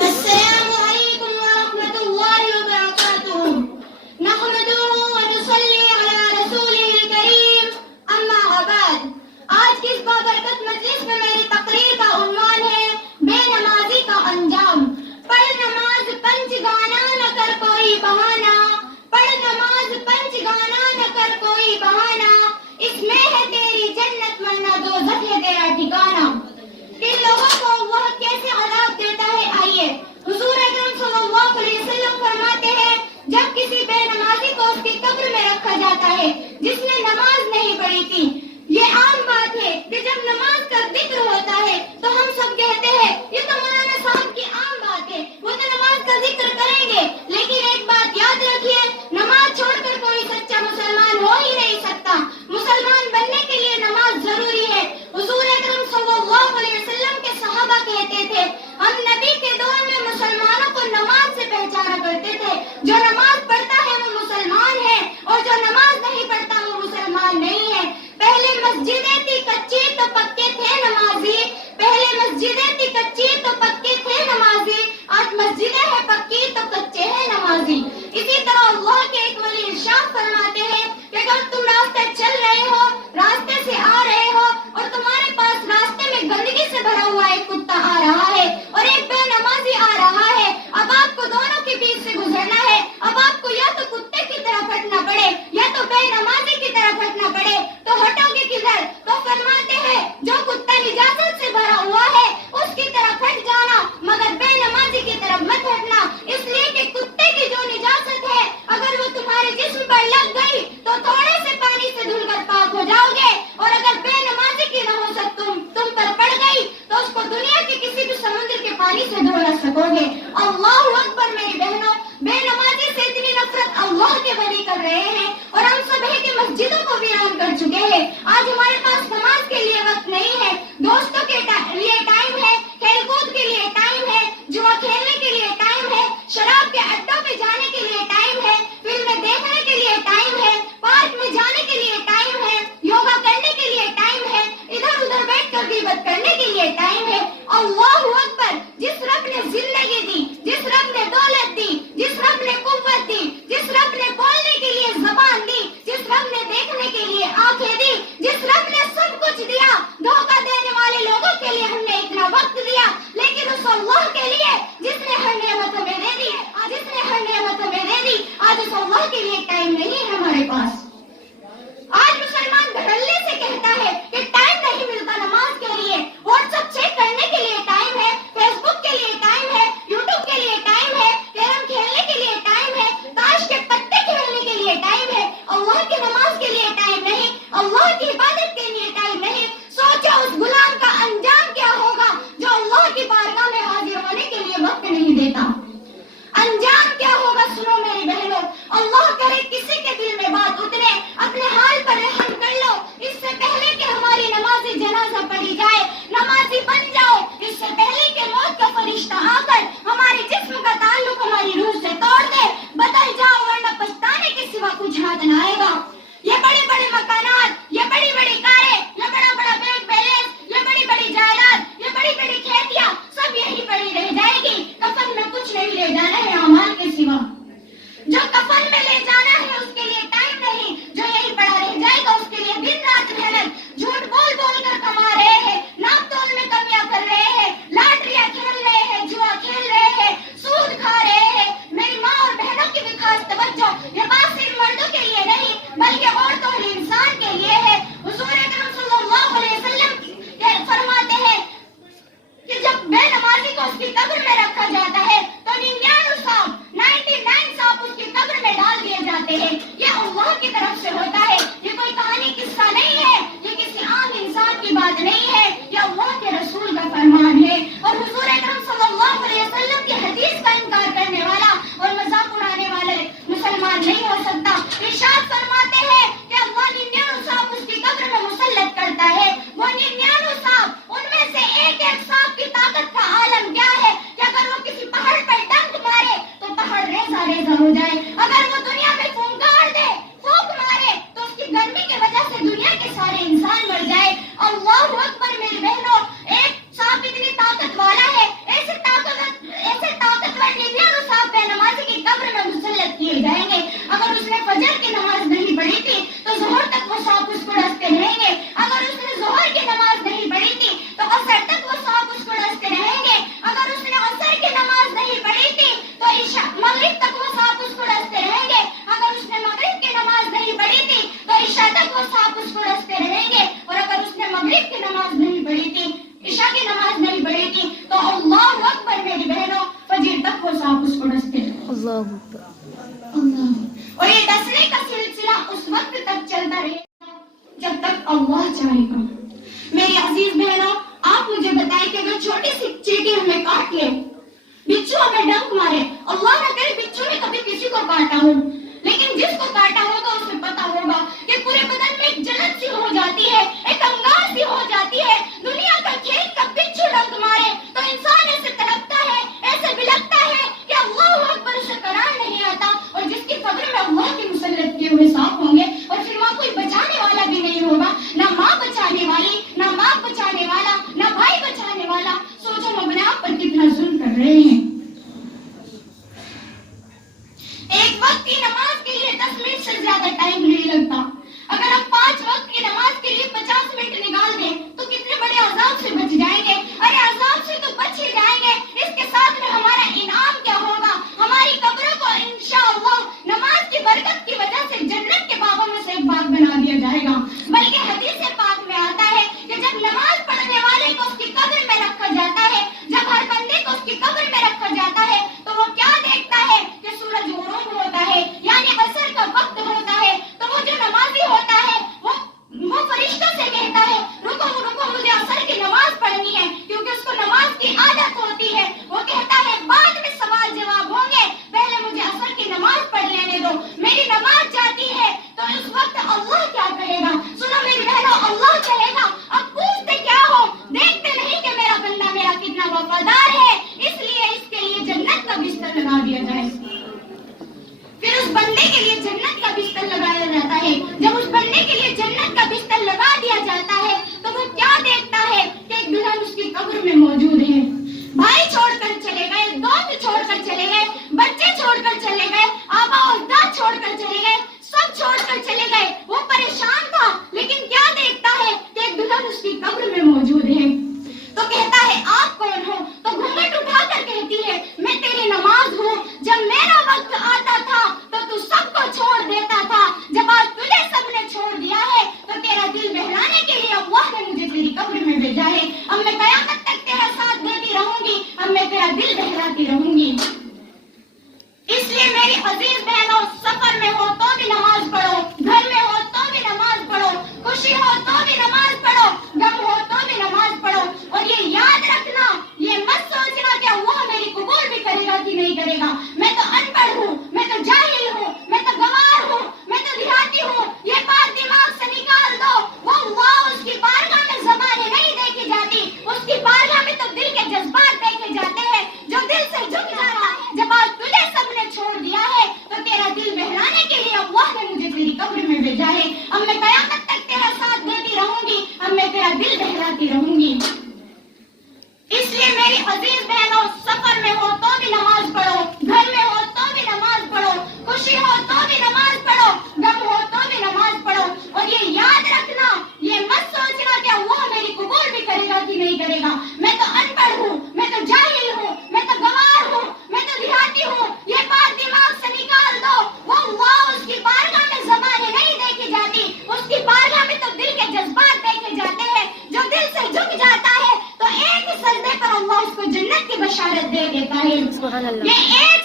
السلام علیکم ورحمۃ اللہ وبرکاتہ نحمدہ ونصلی علی رسولہ الکریم اما بعد آج کی اس بابرکت مجلس میں میری تقریر کا عنوان ہے بے نمازی کا انجام پڑھ نماز پنج گانا نہ کر کوئی بہانہ پڑھ نماز پنج گانا نہ کر کوئی بہانہ اس میں ہے تیری جنت ورنہ دوزخ ہے تیرا ٹھکانہ ان لوگوں کو وہ کیسے عذاب دیتا ہے آئیے حضور اکرم صلی اللہ علیہ وسلم فرماتے ہیں جب کسی بے نمازی کو اس کی قبر میں رکھا جاتا ہے جس نے نماز نہیں پڑھی تھی یہ عام بات ہے کہ جب نماز کا ذکر ہوتا ہے تو ہم سب کہتے ہیں یہ تو مولانا صاحب کی عام بات ہے وہ تو نماز کا ذکر کریں گے لیکن ایک بات یاد رکھیے نماز چھوڑ کر کوئی سچا مسلمان ہو ہی نہیں سکتا مسلمان بننے کے لیے نماز ضروری ہے حضور اکرم صلی اللہ علیہ وسلم کے صحابہ کہتے تھے ہم نبی کے دور میں مسلمانوں کو نماز سے پہچانا کرتے تھے جو نماز پڑھتا ہے وہ مسلمان ہے اور جو نماز نہیں پڑھتا وہ مسلمان نہیں ہے پہلے مسجدیں تھی کچی تو پکے تھے نمازی پہلے مسجدیں تھی کچی تو پکے تھے نمازی آج مسجدیں ہیں پکی تو کچے ہیں نمازی اسی طرح اللہ کے ایک ولی ارشاد فرماتے ہیں کہ اگر تم راستے چل رہے ہو راستے سے آ رہے ہو اور تمہارے پاس راستے میں گندگی سے بھرا ہوا ایک کتا آ رہا ہے اور ایک بے نمازی آ رہا ہے اب آپ کو دونوں کے بیچ سے گزرنا ہے اب آپ کو یا تو کتے کی طرف ہٹنا پڑے یا تو بے نمازی کی طرف ہٹنا پڑے تو ہٹو گے کدھر تو فرماتے ہیں جو کتا نجاست سے بھرا ہوا ہے اس کی طرف ہٹ جانا مگر بے نمازی کی طرف مت ہٹنا اس لیے کہ کتے کی جو نجاست ہے اگر وہ تمہارے جسم پر لگ گئی تو تھوڑے سے پانی سے دھل کر پاک ہو جاؤ گے اور اگر بے نمازی کی نہ ہو تم پر پڑ گئی تو اس کو دنیا کے کسی بھی سمندر کے پانی سے دھو نہ سکو گے اللہ اکبر میری بہنوں بے نمازی سے اتنی نفرت اللہ کے ولی کر رہے ہیں اور ہم سب ہے کہ مسجدوں کو ویران کر چکے ہیں آج ہمارے پاس نماز کے لیے وقت نہیں ہے دوستوں کے لیے ٹائم ہے کھیل کود کے لیے ٹائم ہے جوا کھیلنے کے لیے ٹائم ہے شراب کے اڈوں پہ جانے کے لیے ٹائم ہے فلمیں دیکھنے کے لیے ٹائم ہے پارک میں جانے کے لیے ٹائم ہے یوگا کرنے کے لیے ٹائم ہے ادھر ادھر بیٹھ کر غیبت کرنے کے لیے ٹائم ہے اللہ اکبر جس رب نے زندگی دی جس رب نے دولت دی جس رب نے قوت دی جس رب نے بولنے کے لیے زبان دی جس رب نے دیکھنے کے لیے آنکھیں دی جس رب نے سب کچھ دیا دھوکہ دینے والے لوگوں کے لیے ہم نے اتنا وقت دیا لیکن اس اللہ کے لیے جس نے ہر نعمت ہمیں دے دی جس نے ہر نعمت ہمیں دے دی آج اس اللہ کے لیے ٹائم نہیں ہے ہمارے پاس آج مسلمان دھڑلے سے کہتا ہے کہ ٹائم نہیں ملتا نماز کے لیے واٹس ایپ چیک کرنے کے لیے ٹائم ہے فیس بک کے لیے ٹائم ہے یوٹیوب اللہ اکبر. اور یہ دسنے کا سلسلہ اس وقت تک چلتا رہے گا جب تک اللہ چاہے گا. میری عزیز بہنوں، آپ مجھے بتائیں کہ اگر چھوٹی سی چیٹی ہمیں کاٹ لے، بچھو ہمیں ڈنک مارے، اللہ نہ کرے بچھو نے کبھی کسی کو کاٹا ہو، لیکن جس کو کاٹا ہوگا اسے پتا ہوگا کہ پورے بدن میں ایک جلن سی ہو جاتی ہے، ایک انگار سی ہو جاتی ہے. دنیا کا کھیت کا بچھو ڈنک مارے تو انسان ایسے تڑپتا ہے، ایسے بلکتا ہے کہ اللہ اکبر اسے قرار نہیں آتا. اور جس کی قبر میں اللہ کے مسلط کیے ہوئے سانپ ہوں گے اور پھر وہاں کوئی بچانے والا بھی نہیں ہوگا، نہ ماں بچانے والی، نہ باپ بچانے والا، نہ بھائی بچانے والا. سوچو ہم اپنے آپ پر کتنا ظلم کر رہے ہیں. ایک وقت کی نماز کے لیے 10 منٹ سے زیادہ ٹائم نہیں لگتا. اگر ہم 5 وقت کی نماز کے لیے 50 منٹ نکال دیں تو کتنے بڑے عذاب سے بچ جائیں گے. ارے عذاب سے تو بچ ہی جائیں گے، اس کے ساتھ میں ہمارا انعام کیا ہوگا؟ ہماری قبروں کو انشاءاللہ نماز کی برکت کی وجہ سے جنت کے باغوں میں سے ایک باغ بنا دیا جائے گا. بلکہ حدیث پاک میں آتا ہے کہ جب نماز پڑھنے والے کو اس کی قبر میں رکھا جاتا ہے، جب ہر بندے کو اس کی قبر میں رکھا جاتا ہے تو وہ کیا دیکھتا ہے کہ سورج غروب ہوتا ہے، یعنی عصر کا وقت ہوتا ہے. تو وہ جو نمازی ہوتا ہے وہ فرشتوں سے کہتا ہے رکو رکو مجھے عصر کی نماز پڑھنی ہے، کیونکہ اس کو نماز کی عادت ہوتی ہے. وہ کہتا ہے بعد میں سوال جواب ہوں گے، پہلے مجھے عصر کی نماز پڑھ لینے دو. میری نماز جاتی ہے تو اس وقت اللہ کیا کہے گا؟ سنو میری بہنوں، اللہ کہے گا اب پوچھتے کیا ہو؟ دیکھتے نہیں کہ میرا بندہ میرا کتنا وفادار ہے، اس لیے اس کے لیے جنت کا بستر لگا دیا جائے. پھر اس بندے کے لیے جنت کا بستر لگایا جاتا ہے. جب اس بندے کے لیے جنت کا بستر لگا دیا جاتا ہے تو وہ کیا دیکھتا ہے کہ ایک دلہن اس کی قبر میں موجود ہے. بھائی چھوڑ کر چلے گئے، دوست چھوڑ کر چلے گئے، بچے چھوڑ کر چلے گئے، آبا و اجداد چھوڑ کر چلے گئے، سب چھوڑ کر چلے گئے. وہ پریشان تھا لیکن کیا دیکھتا ہے کہ ایک دلہن اس کی قبر میں موجود ہے. تو کہتا ہے آپ کون ہو؟ تو گھونگھٹ اٹھا کر کہتی ہے میں تیری نماز ہوں. جب میرا وقت آتا تھا تو سب کو چھوڑ دیتا تھا، جب آج تجھے سب نے چھوڑ دیا ہے تو تیرا دل بہلانے کے لیے اللہ نے مجھے تیری قبر میں بھیجا ہے. اب میں قیامت تک تیرا ساتھ دیتی رہوں گی، اب میں تیرا دل بہلاتی رہوں گی. اس لیے میری عزیز بہنوں، سفر میں ہو تو بھی نماز پڑھو، گھر میں ہو تو بھی نماز پڑھو، خوشی ہو تو بھی نماز پڑھو، غم ہو تو بھی نماز پڑھو. اور یہ یاد رکھنا، یہ مت سوچنا کہ اللہ میری قبول بھی کرے گا کہ نہیں کرے گا. میں تو ان پڑھ ہوں، میں تو جاہل ہوں، میں تو گوار ہوں، میں تو دیہاتی ہوں. یہ بات دماغ سے نکال دو. وہ اللہ اس کی بارگاہ میں زبانیں نہیں دیکھی جاتی، اس کی بارگاہ میں تو دل کے جذبات دیکھے جاتے ہیں. جو دل سے جھک جانا، جب آج تجھے سب نے چھوڑ دیا ہے تو تیرا دل بہلانے کے لیے اللہ نے مجھے تیری قبر میں بھیجا ہے. اب میں قیامت تک تیرا ساتھ دیتی رہوں گی، اب میں تیرا دل بہلاتی رہوں گی. اس لیے میری عزیز بہنوں، سفر میں ہو تو بھی نماز پڑھو، گھر میں ہو تو بھی نماز پڑھو، خوشی ہو تو بھی نماز پڑھو، غم ہو تو بھی نماز پڑھو. اور یہ یاد رکھنا، یہ مت سوچنا کہ اللہ میری قبول بھی کرے گا کہ نہیں کرے گا. میں تو ان پڑھ ہوں، میں تو جاہل ہوں، میں تو گوار ہوں، میں تو دیہاتی ہوں. یہ بات دماغ سے نکال دو. وہ اللہ اس کی بارگاہ میں زبانیں نہیں دیکھی جاتی، اس کی بارگاہ میں تو دل کے جذبات دیکھے جاتے ہیں. جو دل سے جھک جاتا ہے تو ایک ہی سجدے پر اللہ اس کو جنت کی بشارت دے دیتا ہے. یہ ایک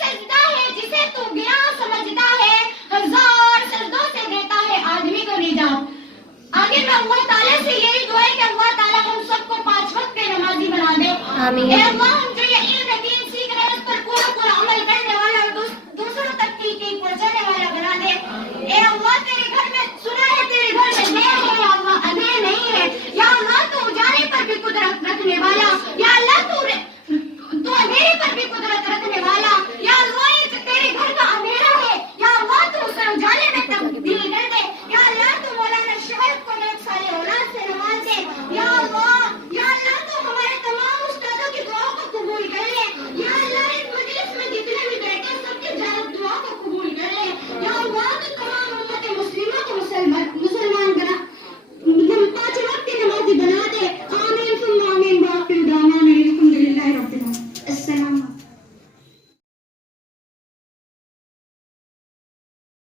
سجدہ ہے جسے تو گناہ سمجھتا ہے، 1000 سجدوں سے دیتا ہے آدمی کو نجات. آگے میں اللہ تعالیٰ سے یہی دعا ہے کہ اللہ تعالیٰ ہم سب کو 5 وقت کے نمازی بنا دے. آمین. اے اللہ